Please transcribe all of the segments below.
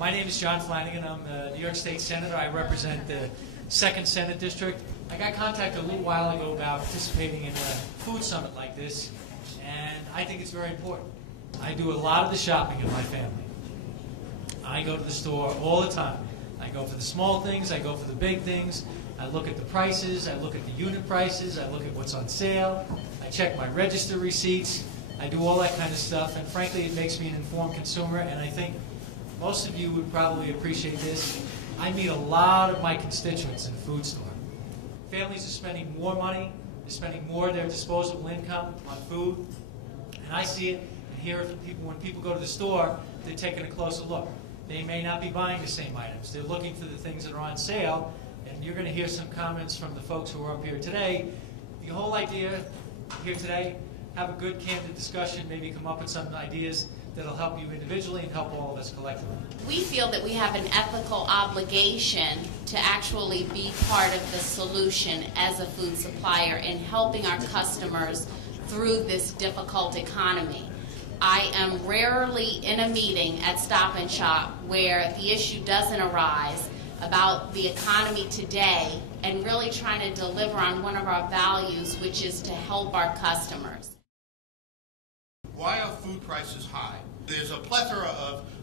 My name is John Flanagan. I'm the New York State Senator. I represent the 2nd Senate District. I got contacted a little while ago about participating in a food summit like this, and I think it's very important. I do a lot of the shopping in my family. I go to the store all the time. I go for the small things, I go for the big things. I look at the prices, I look at the unit prices, I look at what's on sale, I check my register receipts, I do all that kind of stuff, and frankly it makes me an informed consumer, and I think most of you would probably appreciate this. I meet a lot of my constituents in the food store. Families are spending more money, they're spending more of their disposable income on food, and I see it and hear it from people. When people go to the store, they're taking a closer look. They may not be buying the same items. They're looking for the things that are on sale, and you're going to hear some comments from the folks who are up here today. The whole idea here today, have a good, candid discussion, maybe come up with some ideas that'll help you individually and help all of us collectively. We feel that we have an ethical obligation to actually be part of the solution as a food supplier in helping our customers through this difficult economy. I am rarely in a meeting at Stop and Shop where the issue doesn't arise about the economy today and really trying to deliver on one of our values, which is to help our customers. Why are food prices high? There's a plethora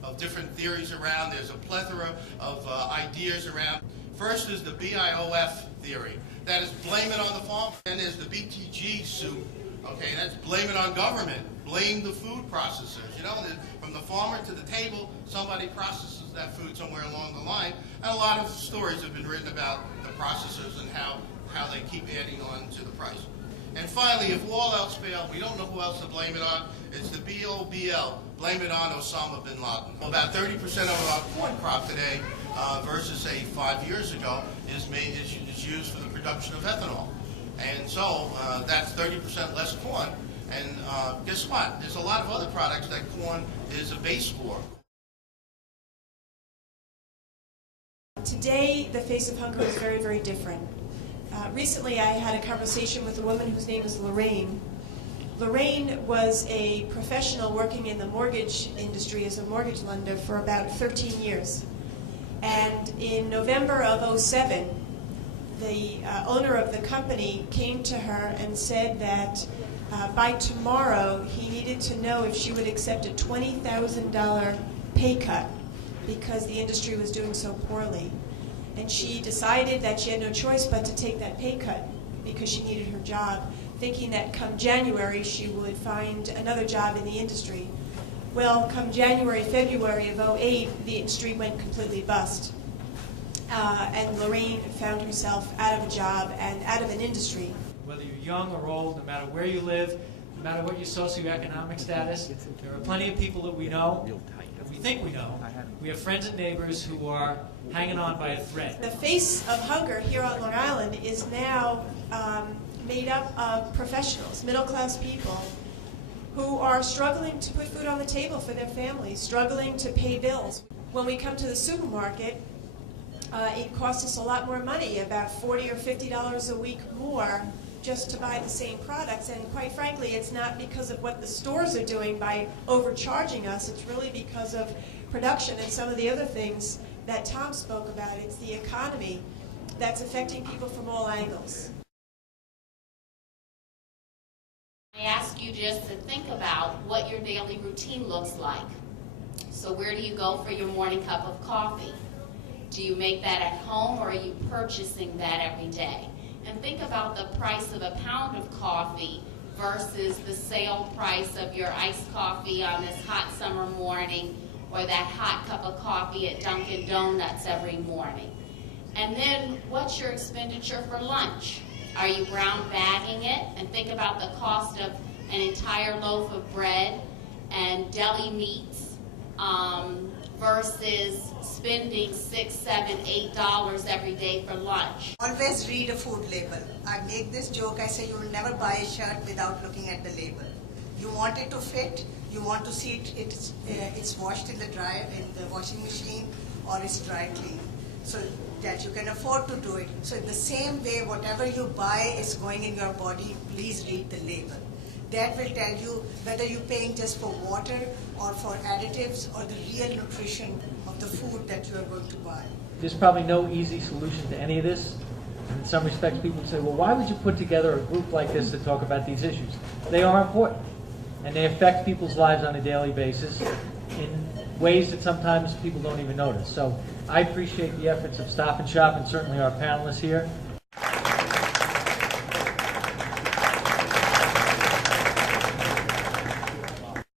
of different theories around. There's a plethora of ideas around. First is the BIOF theory. That is blame it on the farmer. Then there's the BTG soup. Okay, that's blame it on government. Blame the food processors. You know, from the farmer to the table, somebody processes that food somewhere along the line. And a lot of stories have been written about the processors and how they keep adding on to the price. And finally, if all else fails, we don't know who else to blame it on. It's the BOBL, blame it on Osama bin Laden. About 30% of our corn crop today versus, say, 5 years ago is used for the production of ethanol. And so that's 30% less corn. And guess what? There's a lot of other products that corn is a base for. Today, the face of hunger is very, very different. Recently, I had a conversation with a woman whose name is Lorraine. Lorraine was a professional working in the mortgage industry as a mortgage lender for about 13 years. And in November of '07, the owner of the company came to her and said that by tomorrow he needed to know if she would accept a $20,000 pay cut because the industry was doing so poorly. And she decided that she had no choice but to take that pay cut because she needed her job, thinking that come January she would find another job in the industry. Well, come January, February of '08, the industry went completely bust. And Lorraine found herself out of a job and out of an industry. Whether you're young or old, no matter where you live, no matter what your socioeconomic status, there are plenty of people that we know, that we think we know. We have friends and neighbors who are hanging on by a thread. The face of hunger here on Long Island is now made up of professionals, middle-class people, who are struggling to put food on the table for their families, struggling to pay bills. When we come to the supermarket, it costs us a lot more money, about $40 or $50 a week more, just to buy the same products. And quite frankly, it's not because of what the stores are doing by overcharging us. It's really because of production and some of the other things that Tom spoke about. It's the economy that's affecting people from all angles. I ask you just to think about what your daily routine looks like. So where do you go for your morning cup of coffee? Do you make that at home, or are you purchasing that every day? And think about the price of a pound of coffee versus the sale price of your iced coffee on this hot summer morning, or that hot cup of coffee at Dunkin' Donuts every morning. And then what's your expenditure for lunch? Are you brown bagging it? And think about the cost of an entire loaf of bread and deli meats versus spending $6, $7, $8 every day for lunch. Always read a food label. I make this joke, I say you will never buy a shirt without looking at the label. You want it to fit, you want to see it's washed in the washing machine, or it's dry clean, so that you can afford to do it. So in the same way, whatever you buy is going in your body, please read the label. That will tell you whether you're paying just for water or for additives or the real nutrition of the food. food that you are going to buy. There's probably no easy solution to any of this. In some respects, people say, well, why would you put together a group like this to talk about these issues? They are important, and they affect people's lives on a daily basis in ways that sometimes people don't even notice. So I appreciate the efforts of Stop and Shop and certainly our panelists here.